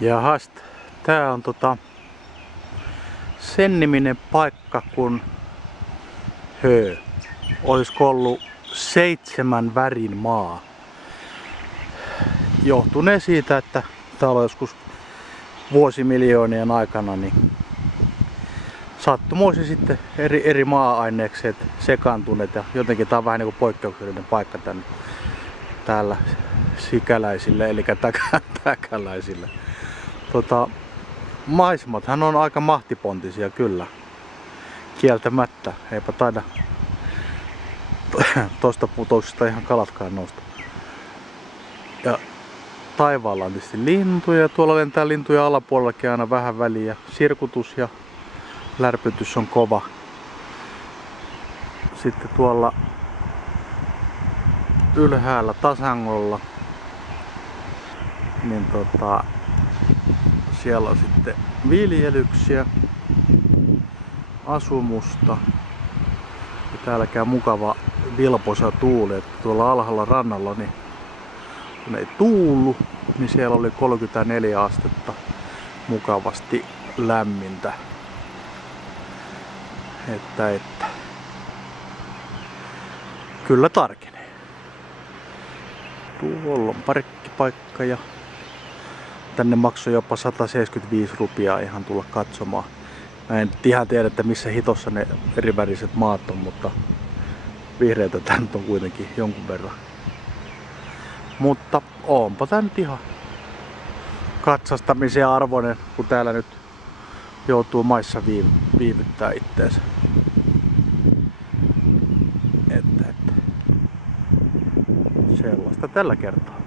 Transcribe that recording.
Jahas, tää on sen niminen paikka kun olisiko ollut 7 värin maa. Johtunee siitä, että täällä on joskus vuosimiljoonien aikana niin sattumoisin sitten eri maa-ainekset sekaantuneet ja jotenkin tää on vähän niinku poikkeuksellinen paikka täällä sikäläisille eli täkäläisille. Maisemathan on aika mahtipontisia kyllä. Kieltämättä. Eipä taida tosta putouksesta ihan kalatkaan nousta. Ja taivaalla on tietysti lintuja. Tuolla lentää lintuja alapuolellakin aina vähän väliä. Sirkutus ja lärpytys on kova. Sitten tuolla ylhäällä Tasangolla niin siellä on sitten viljelyksiä, asumusta ja täällä käy mukava vilpoisa tuuli, että tuolla alhaalla rannalla niin kun ei tuulu, niin siellä oli 34 astetta mukavasti lämmintä. Että kyllä tarkenee. Tuolla on parkkipaikka ja tänne maksoi jopa 175 rupiaa ihan tulla katsomaan. Mä en ihan tiedä, että missä hitossa ne eriväriset maat on, mutta vihreitä tää nyt on kuitenkin jonkun verran. Mutta onpa tää nyt ihan katsastamisen arvoinen, kun täällä nyt joutuu maissa viivyttää itteensä. Että sellaista tällä kertaa.